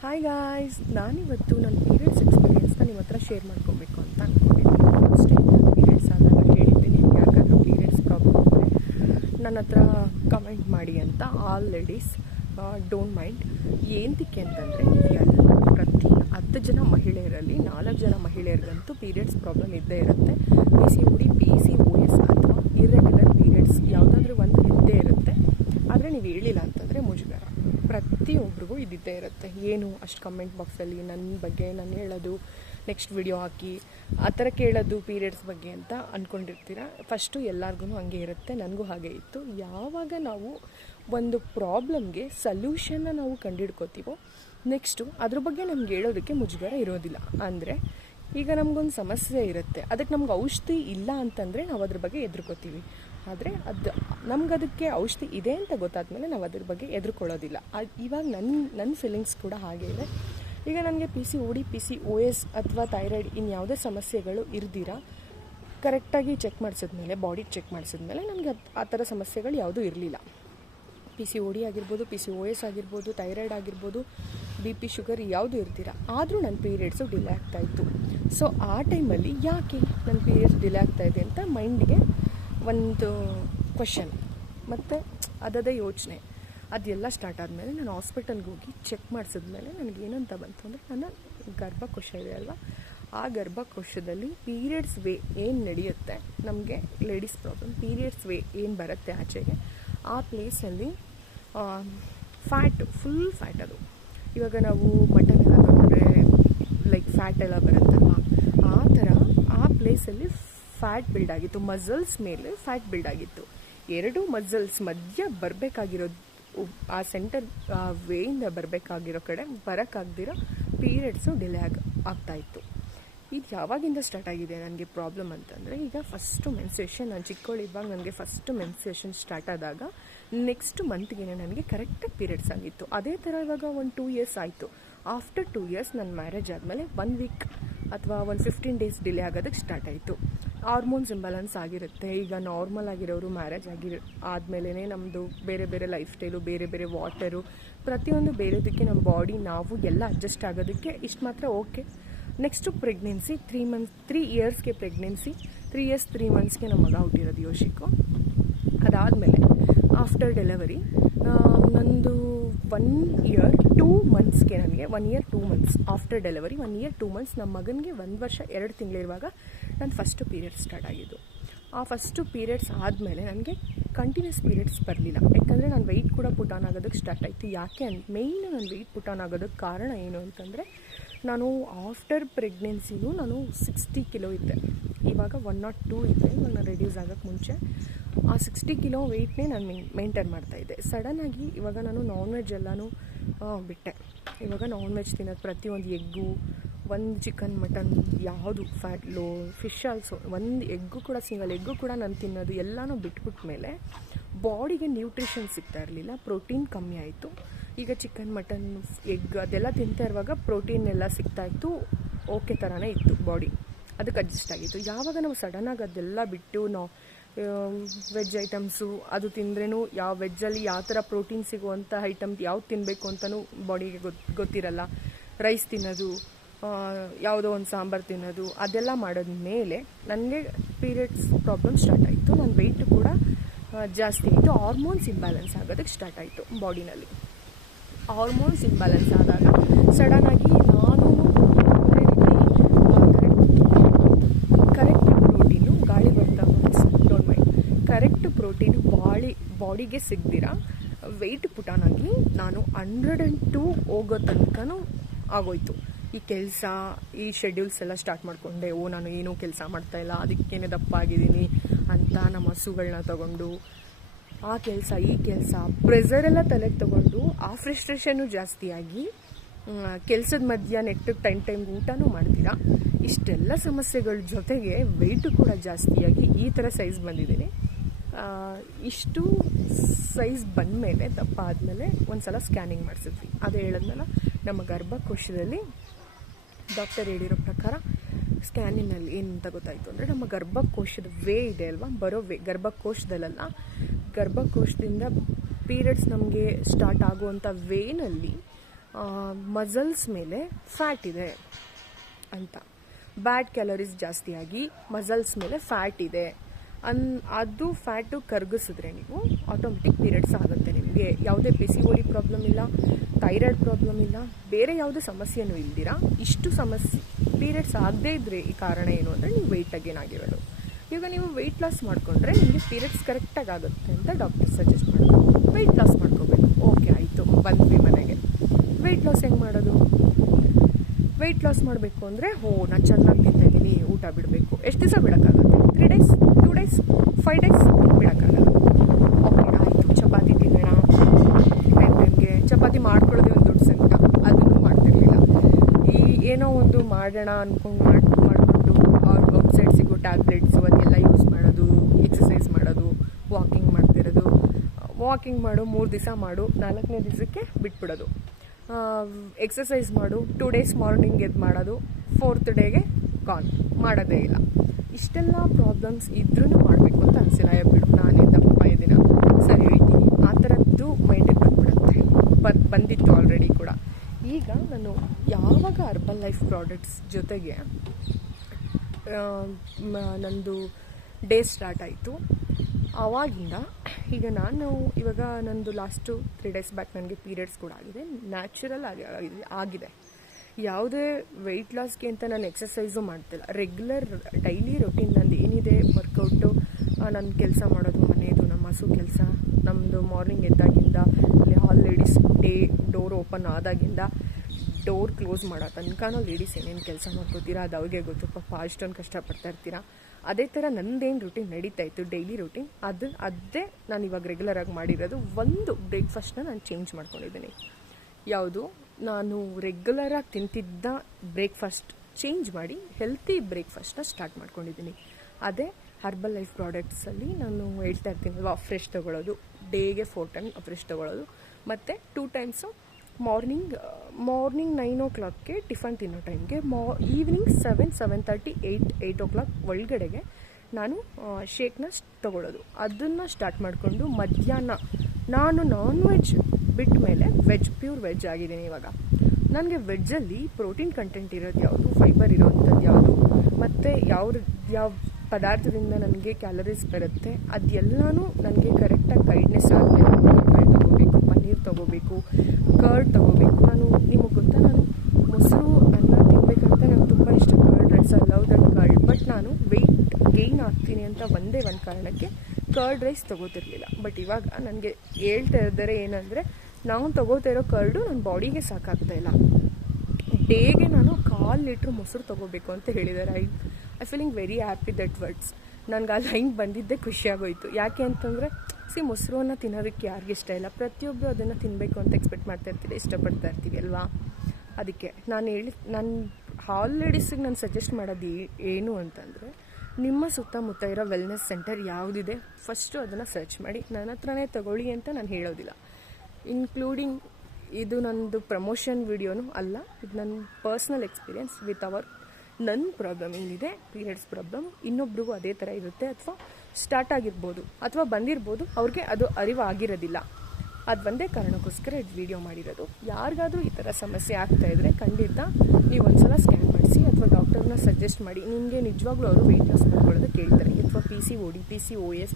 Hi guys, ನಾನಿವತ್ತು ನನ್ನ periods ಎಕ್ಸ್ಪೀರಿಯೆನ್ಸ್ನ ನಿಮ್ಮ ಹತ್ರ ಶೇರ್ ಮಾಡ್ಕೊಬೇಕು ಅಂತ ಅಂದ್ಕೊಂಡಿದ್ದೀನಿ. ಫಸ್ಟ್ ಟೈಮ್ ನಾನು ಪೀರಿಯಡ್ಸ್ ಆದಾಗ ಹೇಳಿದ್ದೀನಿ, ಯಾರಿಗಾದ್ರೂ ಪೀರಿಯಡ್ಸ್ ಪ್ರಾಬ್ಲಮ್ ಇದ್ದರೆ ನನ್ನ ಹತ್ರ ಕಮೆಂಟ್ ಮಾಡಿ ಅಂತ. All ladies don't mind. ಏನಕ್ಕೆ ಅಂತಂದರೆ ಪ್ರತಿ 10 ಜನ ಮಹಿಳೆಯರಲ್ಲಿ 4 ಜನ ಮಹಿಳೆಯರಿಗಂತೂ ಪೀರಿಯಡ್ಸ್ ಪ್ರಾಬ್ಲಮ್ ಇದ್ದೇ ಇರುತ್ತೆ. PCOD, PCOS ಅಥವಾ ಇರ್ರೆಗ್ಯುಲರ್ ಪೀರಿಯಡ್ಸ್ ಯಾವುದಾದ್ರೂ ಒಂದು ಇದ್ದೇ ಇರುತ್ತೆ. ಆದರೆ ನೀವು ಹೇಳಿಲ್ಲ ಅಂತಂದರೆ ಮುಜುಗರ. ಪ್ರತಿಯೊಬ್ಬರಿಗೂ ಇದ್ದಿದ್ದೇ ಇರುತ್ತೆ. ಏನು ಅಷ್ಟು ಕಮೆಂಟ್ ಬಾಕ್ಸಲ್ಲಿ ನನ್ನ ಬಗ್ಗೆ ನಾನು ಹೇಳೋದು, ನೆಕ್ಸ್ಟ್ ವಿಡಿಯೋ ಹಾಕಿ ಆ ಥರ ಕೇಳೋದು ಪೀರಿಯಡ್ಸ್ ಬಗ್ಗೆ ಅಂತ ಅಂದ್ಕೊಂಡಿರ್ತೀರ. ಫಸ್ಟು ಎಲ್ಲರಿಗೂ ಹಾಗೆ ಇರುತ್ತೆ, ನನಗೂ ಹಾಗೆ ಇತ್ತು. ಯಾವಾಗ ನಾವು ಒಂದು ಪ್ರಾಬ್ಲಮ್ಗೆ ಸಲ್ಯೂಷನ್ನ ನಾವು ಕಂಡುಹಿಡ್ಕೋತೀವೋ ನೆಕ್ಸ್ಟು ಅದ್ರ ಬಗ್ಗೆ ನಮ್ಗೆ ಹೇಳೋದಕ್ಕೆ ಮುಜುಗರ ಇರೋದಿಲ್ಲ. ಅಂದರೆ ಈಗ ನಮಗೊಂದು ಸಮಸ್ಯೆ ಇರುತ್ತೆ, ಅದಕ್ಕೆ ನಮ್ಗೆ ಔಷಧಿ ಇಲ್ಲ ಅಂತಂದರೆ ನಾವು ಅದ್ರ ಬಗ್ಗೆ ಹೆದರ್ಕೋತೀವಿ. ಆದರೆ ಅದಕ್ಕೆ ಔಷಧಿ ಇದೆ ಅಂತ ಗೊತ್ತಾದ್ಮೇಲೆ ನಾವು ಅದ್ರ ಬಗ್ಗೆ ಹೆದರ್ಕೊಳ್ಳೋದಿಲ್ಲ. ಇವಾಗ ನನ್ನ ಫೀಲಿಂಗ್ಸ್ ಕೂಡ ಹಾಗೆ ಇದೆ. ಈಗ ನನಗೆ PCOD, PCOS ಅಥವಾ ಥೈರಾಯ್ಡ್ ಇನ್ಯಾವುದೇ ಸಮಸ್ಯೆಗಳು ಇರ್ದಿರ ಕರೆಕ್ಟಾಗಿ ಚೆಕ್ ಮಾಡಿಸಿದ್ಮೇಲೆ, ಬಾಡಿ ಚೆಕ್ ಮಾಡಿಸಿದ್ಮೇಲೆ ನನಗೆ ಆ ಥರ ಸಮಸ್ಯೆಗಳು ಯಾವುದೂ ಇರಲಿಲ್ಲ. PCOD ಆಗಿರ್ಬೋದು, PCOS ಆಗಿರ್ಬೋದು, ಥೈರಾಯ್ಡ್ ಆಗಿರ್ಬೋದು, BP, ಶುಗರ್ ಯಾವುದೂ ಇರ್ತೀರ. ಆದರೂ ನನ್ನ ಪೀರಿಯಡ್ಸು ಡಿಲೇ ಆಗ್ತಾಯಿತ್ತು. ಸೊ ಆ ಟೈಮಲ್ಲಿ ಯಾಕೆ ನನ್ನ ಪೀರಿಯಡ್ಸ್ ಡಿಲೇ ಆಗ್ತಾಯಿದೆ ಅಂತ ಮೈಂಡ್ಗೆ ಒಂದು ಕ್ವಶನ್ ಮತ್ತು ಅದೇ ಯೋಚನೆ ಅದೆಲ್ಲ ಸ್ಟಾರ್ಟ್ ಆದಮೇಲೆ ನಾನು ಹಾಸ್ಪಿಟಲ್ಗೆ ಹೋಗಿ ಚೆಕ್ ಮಾಡಿಸಿದ್ಮೇಲೆ ನನಗೇನಂತ ಬಂತು ಅಂದರೆ, ನನ್ನ ಗರ್ಭಕೋಶ ಇದೆ ಅಲ್ವಾ, ಆ ಗರ್ಭಕೋಶದಲ್ಲಿ ಪೀರಿಯಡ್ಸ್ ವೇ ಏನು ನಡೆಯುತ್ತೆ, ನಮಗೆ ಲೇಡೀಸ್ ಪ್ರಾಬ್ಲಮ್ ಪೀರಿಯಡ್ಸ್ ವೇ ಏನು ಬರುತ್ತೆ ಆಚೆಗೆ, ಆ ಪ್ಲೇಸಲ್ಲಿ ಫುಲ್ ಫ್ಯಾಟ್. ಅದು ಇವಾಗ ನಾವು ಮಟನ್ ಎಲ್ಲ ತಗೊಂಡ್ರೆ ಲೈಕ್ ಫ್ಯಾಟ್ ಎಲ್ಲ ಬರುತ್ತಲ್ವ, ಆ ಥರ ಆ ಪ್ಲೇಸಲ್ಲಿ ಫ್ಯಾಟ್ ಬಿಲ್ಡ್ ಆಗಿತ್ತು. ಮಸಲ್ಸ್ ಮೇಲೆ ಫ್ಯಾಟ್ ಬಿಲ್ಡ್ ಆಗಿತ್ತು. 2 ಮಸಲ್ಸ್ ಮಧ್ಯ ಬರಬೇಕಾಗಿರೋದು, ಆ ಸೆಂಟರ್ ವೇಯಿಂದ ಬರಬೇಕಾಗಿರೋ ಕಡೆ ಬರೋಕ್ಕಾಗ್ದಿರೋ ಪೀರಿಯಡ್ಸು ಡಿಲೇ ಆಗ್ತಾಯಿತ್ತು. ಇದು ಯಾವಾಗಿಂದ ಸ್ಟಾರ್ಟ್ ಆಗಿದೆ ನನಗೆ ಪ್ರಾಬ್ಲಮ್ ಅಂತಂದರೆ, ಈಗ ಫಸ್ಟು ಮೆನ್ಸ್ಟ್ರೇಷನ್, ನಾನು ಚಿಕ್ಕವಳಿದ್ದಾಗ ನನಗೆ ಫಸ್ಟು ಮೆನ್ಸ್ಟ್ರೇಷನ್ ಸ್ಟಾರ್ಟ್ ಆದಾಗ ನೆಕ್ಸ್ಟ್ ಮಂತ್ಗೆ ನನಗೆ ಕರೆಕ್ಟಾಗಿ ಪೀರಿಯಡ್ಸ್ ಆಗಿತ್ತು. ಅದೇ ಥರ ಇವಾಗ ಒಂದು 2 ಇಯರ್ಸ್ ಆಯಿತು. ಆಫ್ಟರ್ 2 ಇಯರ್ಸ್ ನನ್ನ ಮ್ಯಾರೇಜ್ ಆದಮೇಲೆ 1 ವೀಕ್ ಅಥವಾ ಒಂದು 15 ಡೇಸ್ ಡಿಲೇ ಆಗೋದಕ್ಕೆ ಸ್ಟಾರ್ಟ್ ಆಯಿತು. ಹಾರ್ಮೋನ್ಸ್ ಇಂಬ್ಯಾಲೆನ್ಸ್ ಆಗಿರುತ್ತೆ. ಈಗ ನಾರ್ಮಲ್ ಆಗಿರೋರು ಮ್ಯಾರೇಜ್ ಆದಮೇಲೆ ನಮ್ಮದು ಬೇರೆ ಬೇರೆ ಲೈಫ್ ಸ್ಟೈಲು, ಬೇರೆ ಬೇರೆ ವಾಟರು, ಪ್ರತಿಯೊಂದು ಬೇರೆದಕ್ಕೆ ನಮ್ಮ ಬಾಡಿ ನಾವು ಎಲ್ಲ ಅಡ್ಜಸ್ಟ್ ಆಗೋದಕ್ಕೆ ಇಷ್ಟು ಮಾತ್ರ ಓಕೆ. ನೆಕ್ಸ್ಟು ಪ್ರೆಗ್ನೆನ್ಸಿ, 3 ಇಯರ್ಸ್ಗೆ ಪ್ರೆಗ್ನೆನ್ಸಿ, 3 ಇಯರ್ಸ್ 3 ಮಂತ್ಸ್ಗೆ ನಮ್ಮ ಮಗ ಹುಟ್ಟಿರೋದು ಯೋಶಿಕು. ಅದಾದಮೇಲೆ ಆಫ್ಟರ್ ಡೆಲಿವರಿ ನಂದು 1 ಇಯರ್ 2 ಮಂತ್ಸ್ಗೆ, ನನಗೆ 1 year 2 months after delivery, 1 year 2 months ನಮ್ಮ ಮಗನಿಗೆ 1 ವರ್ಷ 2 ತಿಂಗಳಿರುವಾಗ ನನ್ನ ಫಸ್ಟು ಪೀರಿಯಡ್ಸ್ ಸ್ಟಾರ್ಟ್ ಆಗಿದ್ದು. ಆ ಫಸ್ಟು ಪೀರಿಯಡ್ಸ್ ಆದಮೇಲೆ ನನಗೆ ಕಂಟಿನ್ಯೂಸ್ ಪೀರಿಯಡ್ಸ್ ಬರಲಿಲ್ಲ. ಯಾಕಂದರೆ ನಾನು ವೆಯ್ಟ್ ಕೂಡ ಪುಟ್ ಆನ್ ಆಗೋದಕ್ಕೆ ಸ್ಟಾರ್ಟ್ ಆಯಿತು. ಯಾಕೆ ಮೇಯ್ನ್ ನಾನು ವೆಯ್ಟ್ ಪುಟ್ ಆನ್ ಆಗೋದಕ್ಕೆ ಕಾರಣ ಏನು ಅಂತಂದರೆ, ನಾನು ಆಫ್ಟರ್ ಪ್ರೆಗ್ನೆನ್ಸಿನೂ ನಾನು 60 ಕಿಲೋ ಇದ್ದೆ. ಇವಾಗ 102 ಇದ್ದೆ. ಇವಾಗ ನಾನು ರೆಡ್ಯೂಸ್ ಆಗೋಕ್ಕೆ ಮುಂಚೆ ಆ 60 ಕಿಲೋ ವೆಯ್ಟ್ನೇ ನಾನು ಮೇಂಟೈನ್ ಮಾಡ್ತಾಯಿದ್ದೆ. ಸಡನ್ನಾಗಿ ಇವಾಗ ನಾನು ನಾನ್ ವೆಜ್ ಎಲ್ಲನೂ ಬಿಟ್ಟೆ. ಇವಾಗ ನಾನ್ ವೆಜ್ ತಿನ್ನೋದು, ಪ್ರತಿಯೊಂದು ಎಗ್ಗು, ಒಂದು ಚಿಕನ್, ಮಟನ್, ಯಾವುದು ಫ್ಯಾಟ್, ಫಿಶ್ ಆಲ್ಸೋ, ಒಂದು ಎಗ್ಗು ಕೂಡ, ಸಿಂಗಲ್ ಎಗ್ಗು ಕೂಡ ನಾನು ತಿನ್ನೋದು ಎಲ್ಲನೂ ಬಿಟ್ಬಿಟ್ಟ ಮೇಲೆ ಬಾಡಿಗೆ ನ್ಯೂಟ್ರಿಷನ್ ಸಿಗ್ತಾ ಇರಲಿಲ್ಲ, ಪ್ರೋಟೀನ್ ಕಮ್ಮಿ ಆಯಿತು. ಈಗ ಚಿಕನ್, ಮಟನ್, ಎಗ್ ಅದೆಲ್ಲ ತಿಂತಾ ಇರುವಾಗ ಪ್ರೋಟೀನ್ ಎಲ್ಲ ಸಿಗ್ತಾಯಿತ್ತು, ಓಕೆ ಥರನೇ ಇತ್ತು ಬಾಡಿ, ಅದಕ್ಕೆ ಅಡ್ಜಸ್ಟ್ ಆಗಿತ್ತು. ಯಾವಾಗ ನಾವು ಸಡನ್ನಾಗಿ ಅದೆಲ್ಲ ಬಿಟ್ಟು ನಾವು ವೆಜ್ ಐಟಮ್ಸು ಅದು ತಿಂದ್ರೂ, ಯಾವ ವೆಜ್ಜಲ್ಲಿ ಯಾವ ಥರ ಪ್ರೋಟೀನ್ ಸಿಗುವಂಥ ಐಟಮ್ ಯಾವ್ದು ತಿನ್ನಬೇಕು ಅಂತಲೂ ಬಾಡಿಗೆ ಗೊತ್ತಿರಲ್ಲ. ರೈಸ್ ತಿನ್ನೋದು, ಯಾವುದೋ ಒಂದು ಸಾಂಬಾರು ತಿನ್ನೋದು, ಅದೆಲ್ಲ ಮಾಡೋದ ಮೇಲೆ ನನಗೆ ಪೀರಿಯಡ್ಸ್ ಪ್ರಾಬ್ಲಮ್ ಸ್ಟಾರ್ಟ್ ಆಯಿತು. ನನ್ನ ವೆಯ್ಟ್ ಕೂಡ ಜಾಸ್ತಿ ಆಯಿತು. ಹಾರ್ಮೋನ್ಸ್ ಇಂಬ್ಯಾಲೆನ್ಸ್ ಆಗೋದಕ್ಕೆ ಸ್ಟಾರ್ಟ್ ಆಯಿತು ಬಾಡಿನಲ್ಲಿ. ಹಾರ್ಮೋನ್ಸ್ ಇಂಬ್ಯಾಲೆನ್ಸ್ ಆದಾಗ ಸಡನ್ನಾಗಿ ನಾನು ಕರೆಕ್ಟ್ ಪ್ರೋಟೀನು, ಗಾಳಿ ಬರ್ತಾ ಡೋಂಟ್ ಮೈಂಡ್, ಕರೆಕ್ಟ್ ಪ್ರೋಟೀನು ಬಾಡಿಗೆ ಸಿಗ್ದಿರ ವೆಯ್ಟ್ ಪುಟಾನಾಗಿ ನಾನು 102 ಹೋಗೋ ತನಕನೂ ಆಗೋಯ್ತು. ಈ ಕೆಲಸ, ಈ ಶೆಡ್ಯೂಲ್ಸ್ ಎಲ್ಲ ಸ್ಟಾರ್ಟ್ ಮಾಡಿಕೊಂಡೆ. ನಾನು ಏನೂ ಕೆಲಸ ಮಾಡ್ತಾಯಿಲ್ಲ, ಅದಕ್ಕೇನೆ ದಪ್ಪ ಆಗಿದ್ದೀನಿ ಅಂತ ನಮ್ಮ ಹಸುಗಳನ್ನ ತಗೊಂಡು ಆ ಕೆಲಸ ಈ ಕೆಲಸ ಪ್ರೆಷರೆಲ್ಲ ತಲೆಗೆ ತಗೊಂಡು ಆ ಫ್ರಸ್ಟ್ರೇಷನ್ನು ಜಾಸ್ತಿಯಾಗಿ ಕೆಲಸದ ಮಧ್ಯ ನೆಟ್ಟಗೆ ಟೈಮ್ ಊಟನೂ ಮಾಡ್ತೀರಾ. ಇಷ್ಟೆಲ್ಲ ಸಮಸ್ಯೆಗಳ ಜೊತೆಗೆ ವೆಯ್ಟು ಕೂಡ ಜಾಸ್ತಿಯಾಗಿ ಈ ಥರ ಸೈಜ್ ಬಂದಿದ್ದೀನಿ. ಇಷ್ಟು ಸೈಜ್ ಬಂದಮೇಲೆ, ದಪ್ಪ ಆದಮೇಲೆ ಒಂದು ಸಲ ಸ್ಕ್ಯಾನಿಂಗ್ ಮಾಡಿಸಿದ್ವಿ. ಅದೇ ಹೇಳಿದ್ಮೇಲೆ ನಮ್ಮ ಗರ್ಭಕೋಶದಲ್ಲಿ ಡಾಕ್ಟರ್ ಹೇಳಿರೋ ಪ್ರಕಾರ ಸ್ಕ್ಯಾನಿನಲ್ಲಿ ಏನಂತ ಗೊತ್ತಾಯಿತು ಅಂದರೆ, ನಮ್ಮ ಗರ್ಭಕೋಶದ ವೇ ಇದೆ ಅಲ್ವಾ, ಬರೋ ವೇ, ಗರ್ಭಕೋಶದಲ್ಲ, ಗರ್ಭಕೋಶದಿಂದ ಪೀರಿಯಡ್ಸ್ ನಮಗೆ ಸ್ಟಾರ್ಟ್ ಆಗುವಂಥ ವೇನಲ್ಲಿ ಮಸಲ್ಸ್ ಮೇಲೆ ಫ್ಯಾಟ್ ಇದೆ ಅಂತ, ಬ್ಯಾಡ್ ಕ್ಯಾಲರೀಸ್ ಜಾಸ್ತಿಯಾಗಿ ಮಸಲ್ಸ್ ಮೇಲೆ ಫ್ಯಾಟ್ ಇದೆ ಅದು ಫ್ಯಾಟು ಕರಗಿಸಿದ್ರೆ ನೀವು ಆಟೋಮೆಟಿಕ್ ಪೀರಿಯಡ್ಸ್ ಆಗುತ್ತೆ. ನಿಮಗೆ ಯಾವುದೇ PCOD ಪ್ರಾಬ್ಲಮ್ ಇಲ್ಲ, ಥೈರಾಯ್ಡ್ ಪ್ರಾಬ್ಲಮ್ ಇಲ್ಲ, ಬೇರೆ ಯಾವುದೇ ಸಮಸ್ಯೆನೂ ಇಲ್ದಿರಾ ಇಷ್ಟು ಸಮಸ್ಯೆ ಪೀರಿಯಡ್ಸ್ ಆಗದೇ ಇದ್ರೆ ಈ ಕಾರಣ ಏನು ಅಂದರೆ ನೀವು ವೆಯ್ಟ್ ಅಗೇನ್ ಆಗಿರೋದು. ಈಗ ನೀವು ವೆಯ್ಟ್ ಲಾಸ್ ಮಾಡಿಕೊಂಡ್ರೆ ನಿಮಗೆ ಪೀರಿಯಡ್ಸ್ ಕರೆಕ್ಟಾಗಿ ಆಗುತ್ತೆ ಅಂತ ಡಾಕ್ಟರ್ ಸಜೆಸ್ಟ್ ಮಾಡ್ತಾರೆ. ವೆಯ್ಟ್ ಲಾಸ್ ಮಾಡ್ಕೋಬೇಕು. ಓಕೆ ಆಯಿತು, ಬಂದ್ವಿ ಮನೆಗೆ. ವೆಯ್ಟ್ ಲಾಸ್ ಹೆಂಗೆ ಮಾಡೋದು? ವೆಯ್ಟ್ ಲಾಸ್ ಮಾಡಬೇಕು ಅಂದರೆ ನಾನು ಚೆನ್ನಾಗಿ ತಿಂತಾಯಿದ್ದೀನಿ, ಊಟ ಬಿಡಬೇಕು. ಎಷ್ಟು ದಿವಸ ಬಿಡೋಕ್ಕಾಗುತ್ತೆ? 3 days, 2 days, 5 days ಬಿಡೋಕ್ಕಾಗಲ್ಲ. ಓಕೆ ಆಯಿತು, ಚಪಾತಿ ತಿನ್ನೋಣ. ಟೈಮ್ಗೆ ಚಪಾತಿ ಮಾಡ್ಕೊಳ್ಳೋದೇ ಒಂದು ದೊಡ್ಡ ಸಂಕಟ, ಅದನ್ನು ಮಾಡ್ತಿರ್ಲಿಲ್ಲ. ಏನೋ ಒಂದು ಮಾಡೋಣ ಅಂದ್ಕೊಂಡು ಮಾಡಿಕೊಂಡು ಔಟ್ಸೈಡ್ ಸಿಗೋ ಟ್ಯಾಬ್ಲೆಟ್ಸು ಅದೆಲ್ಲ ಯೂಸ್ ಮಾಡೋದು, ಎಕ್ಸಸೈಸ್ ಮಾಡೋದು, ವಾಕಿಂಗ್ ಮಾಡ್ತಿರೋದು. ವಾಕಿಂಗ್ ಮಾಡು 3 ದಿವಸ ಮಾಡು, 4ನೇ ದಿವಸಕ್ಕೆ ಬಿಟ್ಬಿಡೋದು. ಎಕ್ಸಸೈಸ್ ಮಾಡು 2 days ಮಾರ್ನಿಂಗ್ ಎದ್ದು ಮಾಡೋದು, 4th ಡೇಗೆ ಕಾನ್ ಮಾಡೋದೇ ಇಲ್ಲ. ಇಷ್ಟೆಲ್ಲ ಪ್ರಾಬ್ಲಮ್ಸ್ ಇದ್ರೂ ಮಾಡಬೇಕು ಅಂತ ಅನಿಸಿಲ್ಲ. ಬಿಡು ನಾನೇ ದಪ್ಪ ಇದ್ದೀನ ಸರಿ ಹೇಳ್ತೀನಿ, ಆ ಥರದ್ದು ಮೈಂಡಿಗೆ ಬಂದ್ಬಿಡುತ್ತೆ. ಬಂದಿತ್ತು ಆಲ್ರೆಡಿ ಕೂಡ. ಈಗ ನಾನು ಯಾವಾಗ ಹರ್ಬಲ್ ಲೈಫ್ ಪ್ರಾಡಕ್ಟ್ಸ್ ಜೊತೆಗೆ ನಂದು ಡೇ ಸ್ಟಾರ್ಟ್ ಆಯಿತು ಆವಾಗಿಂದ ಈಗ ನಾನು ಇವಾಗ ನಂದು ಲಾಸ್ಟು 3 days ಬ್ಯಾಕ್ ನನಗೆ ಪೀರಿಯಡ್ಸ್ ಕೂಡ ಆಗಿದೆ, ನ್ಯಾಚುರಲ್ ಆಗಿದೆ. ಯಾವುದೇ ವೆಯ್ಟ್ ಲಾಸ್ಗೆ ಅಂತ ನಾನು ಎಕ್ಸಸೈಸು ಮಾಡ್ತಿಲ್ಲ. ರೆಗ್ಯುಲರ್ ಡೈಲಿ ರೊಟೀನ್ ನಂದು ಏನಿದೆ ವರ್ಕೌಟು, ನನ್ನ ಕೆಲಸ ಮಾಡೋದು, ಮನೆಯದು, ನಮ್ಮ ಹಸು ಕೆಲಸ, ನಮ್ಮದು ಮಾರ್ನಿಂಗ್ ಎದ್ದಾಗಿಂದ ಅಲ್ಲಿ ಆಲ್ ಲೇಡೀಸ್ ಡೋರ್ ಓಪನ್ ಆದಾಗಿಂದ ಡೋರ್ ಕ್ಲೋಸ್ ಮಾಡೋ ತನಕನೂ ಲೇಡೀಸ್ ಏನೇನು ಕೆಲಸ ಮಾಡ್ಕೋತೀರಾ ಅದು ಅವ್ರಿಗೆ ಗೊತ್ತು. ಪಾಪ ಅಷ್ಟೊಂದು ಕಷ್ಟಪಡ್ತಾ ಇರ್ತೀರಾ. ಅದೇ ಥರ ನಂದೇನು ರೂಟೀನ್ ನಡೀತಾ ಇತ್ತು ಡೈಲಿ ರೂಟೀನ್, ಅದೇ ನಾನು ಇವಾಗ ರೆಗ್ಯುಲರಾಗಿ ಮಾಡಿರೋದು. ಒಂದು ಬ್ರೇಕ್ಫಾಸ್ಟ್ನ ನಾನು ಚೇಂಜ್ ಮಾಡ್ಕೊಂಡಿದ್ದೀನಿ. ಯಾವುದು? ನಾನು ರೆಗ್ಯುಲರಾಗಿ ತಿಂತಿದ್ದ ಬ್ರೇಕ್ಫಾಸ್ಟ್ ಚೇಂಜ್ ಮಾಡಿ ಹೆಲ್ತಿ ಬ್ರೇಕ್ಫಾಸ್ಟ್ನ ಸ್ಟಾರ್ಟ್ ಮಾಡ್ಕೊಂಡಿದ್ದೀನಿ. ಅದೇ ಹರ್ಬಲ್ ಲೈಫ್ ಪ್ರಾಡಕ್ಟ್ಸಲ್ಲಿ ನಾನು ಹೇಳ್ತಾ ಇರ್ತೀನಿ ಅಲ್ವಾ, ಫ್ರೆಶ್ ತೊಗೊಳ್ಳೋದು, ಡೇಗೆ 4 ಟೈಮ್ ಫ್ರೆಶ್ ತೊಗೊಳ್ಳೋದು, ಮತ್ತು 2 ಟೈಮ್ಸು ಮಾರ್ನಿಂಗ್ 9 o'clockಗೆ ಟಿಫನ್ ತಿನ್ನೋ ಟೈಮ್ಗೆ, ಈವ್ನಿಂಗ್ 7, 7:30, 8 o'clock ಒಳಗಡೆಗೆ ನಾನು ಶೇಕ್ನ ತೊಗೊಳ್ಳೋದು. ಅದನ್ನು ಸ್ಟಾರ್ಟ್ ಮಾಡಿಕೊಂಡು ಮಧ್ಯಾಹ್ನ ನಾನು ನಾನ್ ವೆಜ್ ಬಿಟ್ಟ ಮೇಲೆ ಪ್ಯೂರ್ ವೆಜ್ ಆಗಿದ್ದೀನಿ ಇವಾಗ. ನನಗೆ ವೆಜ್ಜಲ್ಲಿ ಪ್ರೋಟೀನ್ ಕಂಟೆಂಟ್ ಇರೋದು ಯಾವುದು, ಫೈಬರ್ ಇರೋವಂಥದ್ದು ಯಾವುದು, ಮತ್ತು ಯಾವ ಪದಾರ್ಥದಿಂದ ನನಗೆ ಕ್ಯಾಲರೀಸ್ ಬರುತ್ತೆ ಅದೆಲ್ಲನೂ ನನಗೆ ಕರೆಕ್ಟಾಗಿ ಗೈಡ್ನೆಸ್ ಆದಮೇಲೆ ಕಾಯಿ ತೊಗೋಬೇಕು, ಪನ್ನೀರ್ ತೊಗೋಬೇಕು, ಕರ್ಡ್ ತೊಗೋಬೇಕು. ನಿಮಗೆ ಗೊತ್ತಾ, ನಾನು ಮೊಸರು ಅನ್ನ ತಿನ್ನಬೇಕಂತ ನಂಗೆ ತುಂಬ ಇಷ್ಟ. Curd rice, I love that curd. But ನಾನು ವೆಯ್ಟ್ ಗೇನ್ ಆಗ್ತೀನಿ ಅಂತ ಒಂದೇ ಒಂದು ಕಾರಣಕ್ಕೆ ಕರ್ಡ್ ರೈಸ್ ತೊಗೋತಿರ್ಲಿಲ್ಲ. ಬಟ್ ಇವಾಗ ನನಗೆ ಹೇಳ್ತಾ ಇದ್ದಾರೆ ಏನಂದರೆ, ನಾವು ತೊಗೋತಾ ಇರೋ ಕರ್ಡು ನನ್ನ ಬಾಡಿಗೆ ಸಾಕಾಗ್ತಾಯಿಲ್ಲ. ಡೇಗೆ ನಾನು 1/4 ಲೀಟ್ರ್ ಮೊಸರು ತೊಗೋಬೇಕು ಅಂತ ಹೇಳಿದ್ದಾರೆ. I feeling very happy that words. ನನಗೆ ಆ ಲೈನ್ ಬಂದಿದ್ದೇ ಖುಷಿಯಾಗೋಯ್ತು. ಯಾಕೆ ಅಂತಂದರೆ ಮೊಸರನ್ನ ತಿನ್ನೋದಕ್ಕೆ ಯಾರಿಗೂ ಇಷ್ಟ ಇಲ್ಲ. ಪ್ರತಿಯೊಬ್ಬರು ಅದನ್ನು ತಿನ್ನಬೇಕು ಅಂತ ಎಕ್ಸ್ಪೆಕ್ಟ್ ಮಾಡ್ತಾ ಇರ್ತೀವಿ, ಇಷ್ಟಪಡ್ತಾ ಇರ್ತೀವಿ ಅಲ್ವಾ. ಅದಕ್ಕೆ ನಾನು ಹಾಲ್ ಲೇಡೀಸಿಗೆ ನಾನು ಸಜೆಸ್ಟ್ ಮಾಡೋದು ಏನು ಅಂತಂದರೆ, ನಿಮ್ಮ ಸುತ್ತಮುತ್ತ ಇರೋ ವೆಲ್ನೆಸ್ ಸೆಂಟರ್ ಯಾವುದಿದೆ ಫಸ್ಟು ಅದನ್ನು ಸರ್ಚ್ ಮಾಡಿ. ನನ್ನ ಹತ್ರನೇ ತಗೊಳ್ಳಿ ಅಂತ ನಾನು ಹೇಳೋದಿಲ್ಲ. ಇನ್ಕ್ಲೂಡಿಂಗ್ ಇದು ನನ್ನದು ಪ್ರಮೋಷನ್ ವಿಡಿಯೋನೂ ಅಲ್ಲ, ಇದು ನನ್ನ ಪರ್ಸ್ನಲ್ ಎಕ್ಸ್ಪೀರಿಯನ್ಸ್ ವಿತ್ ನನ್ನ ಪ್ರಾಬ್ಲಮ್ ಏನಿದೆ, ಪೀರಿಯಡ್ಸ್ ಪ್ರಾಬ್ಲಮ್, ಇನ್ನೊಬ್ರಿಗೂ ಅದೇ ಥರ ಇರುತ್ತೆ, ಅಥವಾ ಸ್ಟಾರ್ಟ್ ಆಗಿರ್ಬೋದು ಅಥವಾ ಬಂದಿರ್ಬೋದು, ಅವ್ರಿಗೆ ಅದು ಅರಿವು ಆಗಿರೋದಿಲ್ಲ. ಅದು ಒಂದೇ ಕಾರಣಕ್ಕೋಸ್ಕರ ಇದು ವಿಡಿಯೋ ಮಾಡಿರೋದು. ಯಾರಿಗಾದರೂ ಈ ಥರ ಸಮಸ್ಯೆ ಆಗ್ತಾಯಿದ್ರೆ ಖಂಡಿತ ನೀವು ಒಂದ್ಸಲ ಸ್ಕ್ಯಾನ್ ಮಾಡಿಸಿ ಅಥವಾ ಡಾಕ್ಟರ್ನ ಸಜೆಸ್ಟ್ ಮಾಡಿ. ನಿಮಗೆ ನಿಜವಾಗ್ಲೂ ಅವರು ವೆಯ್ಟ್ ಲಾಸ್ ಮಾಡ್ಕೊಳ್ಳೋದಕ್ಕೆ ಹೇಳ್ತಾರೆ. ಅಥವಾ PCOD, PCOS,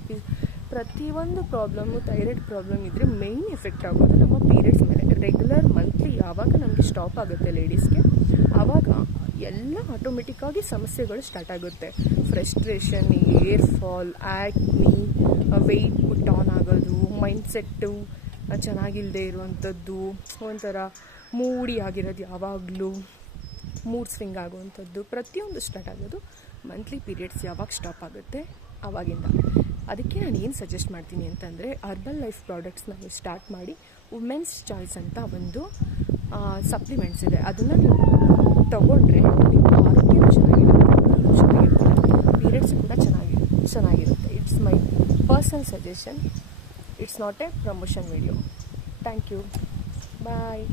ಪ್ರತಿಯೊಂದು ಪ್ರಾಬ್ಲಮ್ಮು, ಥೈರಾಯ್ಡ್ ಪ್ರಾಬ್ಲಮ್ ಇದ್ದರೆ ಮೇಯ್ನ್ ಎಫೆಕ್ಟ್ ಆಗೋದು ನಮ್ಮ ಪೀರಿಯಡ್ಸ್ ಮೇಲೆ. ರೆಗ್ಯುಲರ್ ಮಂತ್ಲಿ ಯಾವಾಗ ನಮಗೆ ಸ್ಟಾಪ್ ಆಗುತ್ತೆ ಲೇಡೀಸ್ಗೆ, ಆವಾಗ ಎಲ್ಲ ಆಟೋಮೆಟಿಕ್ಕಾಗಿ ಸಮಸ್ಯೆಗಳು ಸ್ಟಾರ್ಟ್ ಆಗುತ್ತೆ. Frustration, hair fall, acne, weight put on ಆಗೋದು, ಮೈಂಡ್ಸೆಟ್ಟು ಚೆನ್ನಾಗಿಲ್ಲದೆ ಇರುವಂಥದ್ದು, ಒಂಥರ ಮೂಡಿ ಆಗಿರೋದು, ಯಾವಾಗಲೂ ಮೂಡ್ ಸ್ವಿಂಗ್ ಆಗುವಂಥದ್ದು, ಪ್ರತಿಯೊಂದು ಸ್ಟಾರ್ಟ್ ಆಗೋದು ಮಂತ್ಲಿ ಪೀರಿಯಡ್ಸ್ ಯಾವಾಗ ಸ್ಟಾಪ್ ಆಗುತ್ತೆ ಆವಾಗಿಂದ. ಅದಕ್ಕೆ ನಾನು ಏನು ಸಜೆಸ್ಟ್ ಮಾಡ್ತೀನಿ ಅಂತಂದರೆ, ಹರ್ಬಲ್ ಲೈಫ್ ಪ್ರಾಡಕ್ಟ್ಸ್ನ ನೀವು ಸ್ಟಾರ್ಟ್ ಮಾಡಿ. ವುಮೆನ್ಸ್ ಚಾಯ್ಸ್ ಅಂತ ಒಂದು ಸಪ್ಲಿಮೆಂಟ್ಸ್ ಇದೆ, ಅದನ್ನು ನೀವು ತೊಗೊಂಡ್ರೆ ನಿಮ್ಮ ಆರೋಗ್ಯನೂ ಚೆನ್ನಾಗಿರುತ್ತೆ, ಪೀರಿಯಡ್ಸ್ ಕೂಡ ಚೆನ್ನಾಗಿರುತ್ತೆ. It's my personal suggestion, it's not a promotion video. Thank you, bye.